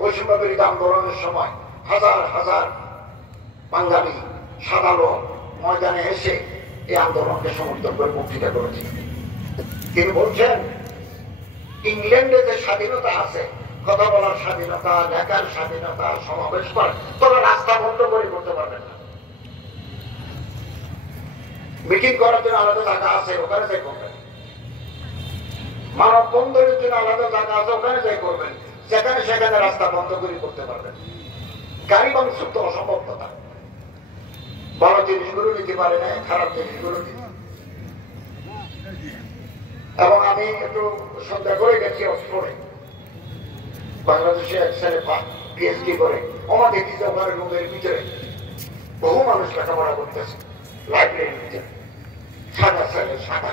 বৈষম্য বিরোধী আন্দোলনের সময় হাজার হাজার বাঙালি সাদা লোক ময়দানে এসে এই আন্দোলনকে সমর্থন করে বক্তৃতা করেছে। তিনি বলছেন ইংল্যান্ডে যে স্বাধীনতা আছে, কথা বলার স্বাধীনতা, লেখার স্বাধীনতা, সমাবেশ করার, তোরা রাস্তা বন্ধ করে করতে পারবেন না। মিটিং করার জন্য আলাদা জায়গা আছে, ওখানে যাই করবেন। মানব বন্ধনের জন্য আলাদা জায়গা আছে, ওখানে যাই করবেন। যেখানে সেখানে রাস্তা বন্ধ করে করতে পারবেন। গাড়ি মানুষের তো অসম্ভব কথা। ভালো জিনিসগুলো নিতে পারে না, খারাপ জিনিসগুলো নিতে। এবং আমি একটু সন্ধ্যা করে গেছি অক্সফোর্ডে, বাংলাদেশে এক ছেলে পিএইচডি করে। আমার দেখি যে ওখানে রুমের ভিতরে বহু মানুষ লেখাপড়া করতেছে, লাইব্রেরির ভিতরে সাদা ছেলে, সাদা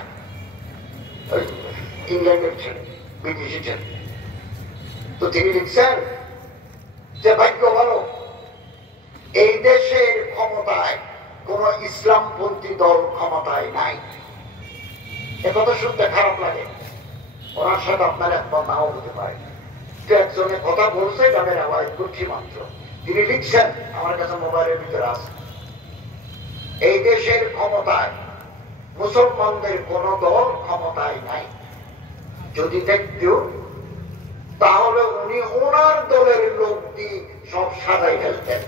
ইংল্যান্ডের ছেলে, ব্রিটিশ ছেলে। তো তিনি লিখছেন যে ভাগ্য ভালো এই দেশের ক্ষমতায় কোন ইসলামপন্থী দল ক্ষমতায় নাই। একথা শুনতে খারাপ লাগে, ওনার সাথে আপনার একমত নাও হতে পারে। একজনে কথা বলছে, তাদের আওয়াজ করছি মাত্র। তিনি লিখছেন, আমার কাছে মোবাইলের ভিতরে আছে, এই দেশের ক্ষমতায় মুসলমানদের কোন দল ক্ষমতায় নাই। যদি দেখত তাহলে উনি ওনার দলের লোক দিয়ে সব সাজাই ফেলতেন,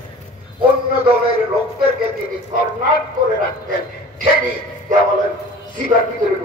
অন্য দলের লোকদেরকে তিনি কর্নার করে রাখতেন, ঠেলি দেওয়ালের সিবার ভিতরে